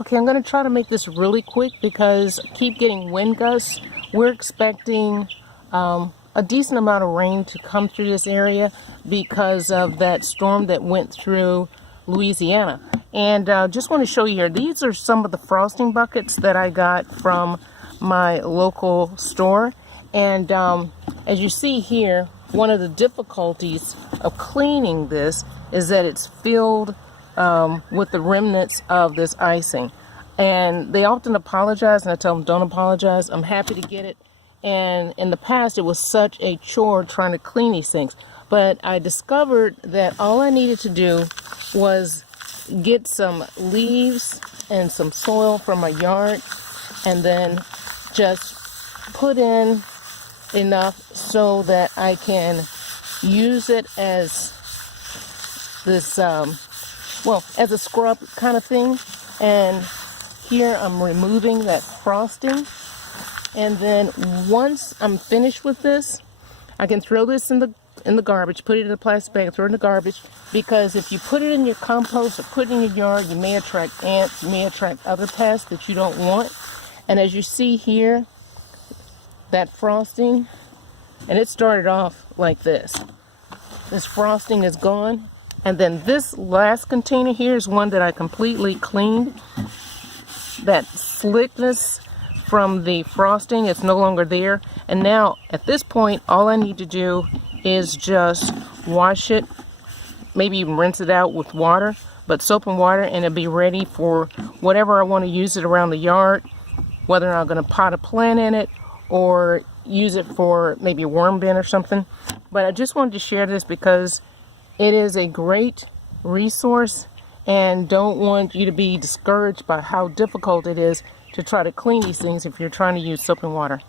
Okay, I'm going to try to make this really quick because I keep getting wind gusts. We're expecting a decent amount of rain to come through this area because of that storm that went through Louisiana. And just want to show you here, these are some of the frosting buckets that I got from my local store. And as you see here, one of the difficulties of cleaning this is that it's filled with the remnants of this icing. And they often apologize, and I tell them don't apologize. I'm happy to get it. And in the past, it was such a chore trying to clean these things. But I discovered that all I needed to do was get some leaves and some soil from my yard and then just put in enough so that I can use it as this, as a scrub kind of thing. And here I'm removing that frosting. And then once I'm finished with this, I can throw this in the garbage, put it in a plastic bag, throw it in the garbage, because if you put it in your compost or put it in your yard, you may attract ants, you may attract other pests that you don't want. And as you see here, that frosting, and it started off like this. This frosting is gone. And then this last container here is one that I completely cleaned. That slickness from the frosting, it's no longer there. And now at this point, all I need to do is just wash it, maybe even rinse it out with water, but soap and water, and it'll be ready for whatever I want to use it around the yard, whether I'm going to pot a plant in it or use it for maybe a worm bin or something. But I just wanted to share this because it is a great resource, and don't want you to be discouraged by how difficult it is to try to clean these things if you're trying to use soap and water.